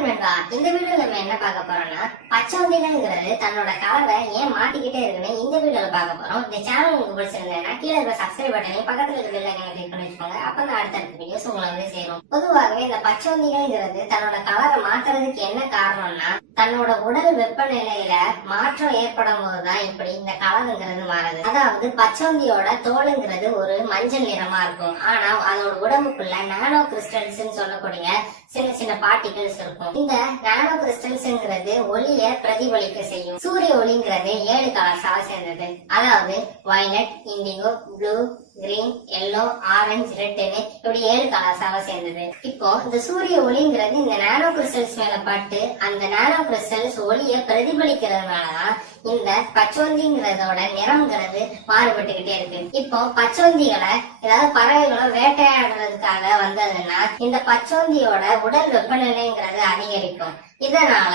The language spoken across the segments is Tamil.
வணக்கம் நண்பா. இந்த வீடியோல நம்ம என்ன பார்க்க போறோம்னா, பச்சோந்திகள்ங்கிறது தன்னோட கலரை ஏன் மாட்டிக்கிட்டே இருக்குன்னு இந்த வீடியோல பார்க்க போறோம். இந்த சேனல் உங்களுக்கு பிடிச்சிருந்தேன்னா கீழே இருக்க சப்ஸ்கிரைப் பட்டனையும் பக்கத்துல இருக்க பெல் ஐகானை கிளிக் பண்ணி வச்சுக்கோங்க. அப்பதான் அடுத்தடுத்த வீடியோஸ் உங்களை வந்து சேரும். பொதுவாகவே இந்த பச்சோந்திகள்ங்கிறது தன்னோட கலரை மாத்துறதுக்கு என்ன காரணம்னா, தன்னோட உடல் வெப்பநிலையில மாற்றம் ஏற்படும் போதுதான் இப்படி இந்த கலருங்கிறது மாறுது. அதாவது பச்சோந்தியோட தோலுங்கிறது ஒரு மஞ்சள் நிறமா இருக்கும். ஆனா அதோட உடம்புக்குள்ள நானோ கிறிஸ்டல்ஸ் சொல்லக்கூடிய சின்ன சின்ன பார்ட்டிகல்ஸ் இருக்கும். இந்த நானோ கிறிஸ்டல்ஸ்ங்கிறது ஒளிய பிரதிபலிக்க செய்யும். சூரிய ஒளிங்கிறது 7 கலர்ஸால சேர்ந்தது. அதாவது violet, indigo, blue, green, yellow, orange, ரெட்னு இப்படி 7 கலர்ஸால சேர்ந்தது. இப்போ இந்த சூரிய ஒளிங்கிறது இந்த நானோ கிறிஸ்டல்ஸ் மேல பட்டு அந்த நானோ கிறிஸ்டல்ஸ் ஒளிய பிரதிபலிக்கிறதுனாலதான் இந்த பச்சோந்திங்கிறதோட நிறம்ங்கிறது மாறுபட்டுக்கிட்டே இருக்கு. இப்போ பச்சோந்திகளை ஏதாவது பறவைகளை வேட்டையாடுறதுக்காக வந்ததுன்னா இந்த பச்சோந்தியோட உடல் வெப்பநிலைங்கிறது அதிகரிக்கும். இதனால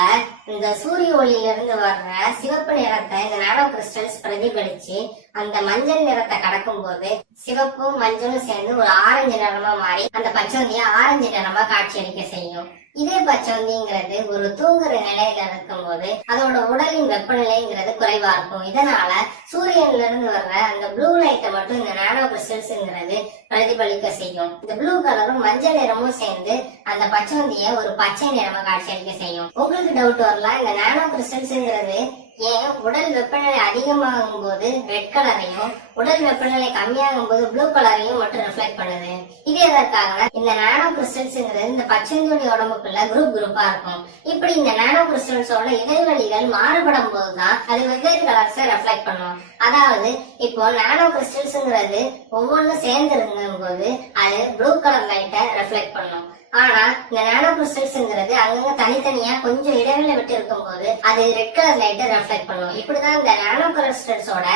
இந்த சூரிய ஒளியிலிருந்து வர்ற சிவப்பு நிறத்தை இந்த நானோ கிறிஸ்டல்ஸ் பிரதிபலிச்சு அந்த மஞ்சள் நிறத்தை கடக்கும் போது சிவப்பும் மஞ்சளும் சேர்ந்து ஒரு ஆரஞ்சு நிறமா மாறி அந்த பச்சோந்திய ஆரஞ்சு நிறமா காட்சியளிக்க செய்யும். இதே பச்சோந்திங்கிறது ஒரு தூங்குற நிலையில இருக்கும் போது அதோட உடலின் வெப்பநிலைங்கிறது குறைவா இருக்கும். இதனால சூரியன்ல இருந்து வர்ற அந்த ப்ளூ லைட்டை மட்டும் இந்த நானோ கிறிஸ்டல்ஸ்ங்கிறது பிரதிபலிக்க செய்யும். இந்த ப்ளூ கலரும் மஞ்சள் நிறமும் சேர்ந்து அந்த பச்சோந்திய ஒரு பச்சை நிறமா காட்சியளிக்க செய்யும். உங்களுக்கு டவுட் வரலாம், இந்த நானோ கிறிஸ்டல்ஸ்ங்கிறது ஏன் உடல் வெப்பநிலை அதிகமாகும் போது ரெட் கலரையும் உடல் வெப்பநிலை கம்மியாகும் போது ப்ளூ கலரையும் மட்டும் ரிஃப்ளெக்ட் பண்ணுது? இது எதற்காக? இந்த நானோ கிறிஸ்டல்ஸ்ங்கிறது இந்த பச்சோந்தியோட உடம்புக்குள்ள குரூப்பா இருக்கும். இப்படி இந்த நானோ கிறிஸ்டல்ஸோட இடைவெளிகள் மாறுபடும் போதுதான் அது வெவ்வேறு கலர்ஸை ரெஃப்ளெக்ட் பண்ணும். அதாவது இப்போ நானோ கிறிஸ்டல்ஸ்ங்கிறது ஒவ்வொன்றும் சேர்ந்து இருக்கும் போது அது ப்ளூ கலர் லைட்டை ரெஃப்ளெக்ட் பண்ணும். ஆனா இந்த நானோ கிறிஸ்டல்ஸ்ங்கிறது அங்கங்க தனித்தனியா கொஞ்சம் இடைவெளி விட்டு இருக்கும் போது அது ரெட் கலர் லைட்டை ரெஃப்ளெக்ட் பண்ணும். இப்படிதான் இந்த நானோ கிறிஸ்டல்ஸோட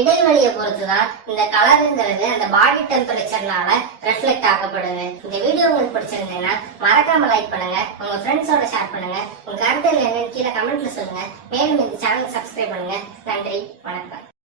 இடைவெளியை பொறுத்துதான் இந்த கலருங்கிறது அந்த பாடி டெம்பரேச்சர்னால ரெஃப்ளெக்ட் ஆகப்படுது. இந்த வீடியோ உங்களுக்கு பிடிச்சிருந்தேன்னா மறக்காம லைக் பண்ணுங்க, உங்க ஃப்ரெண்ட்ஸோட ஷேர் பண்ணுங்க, உங்க கருத்து என்னன்னு கீழே கமெண்ட்ல சொல்லுங்க. மேலும் இந்த சேனல் சப்ஸ்கிரைப் பண்ணுங்க. நன்றி, வணக்கம்.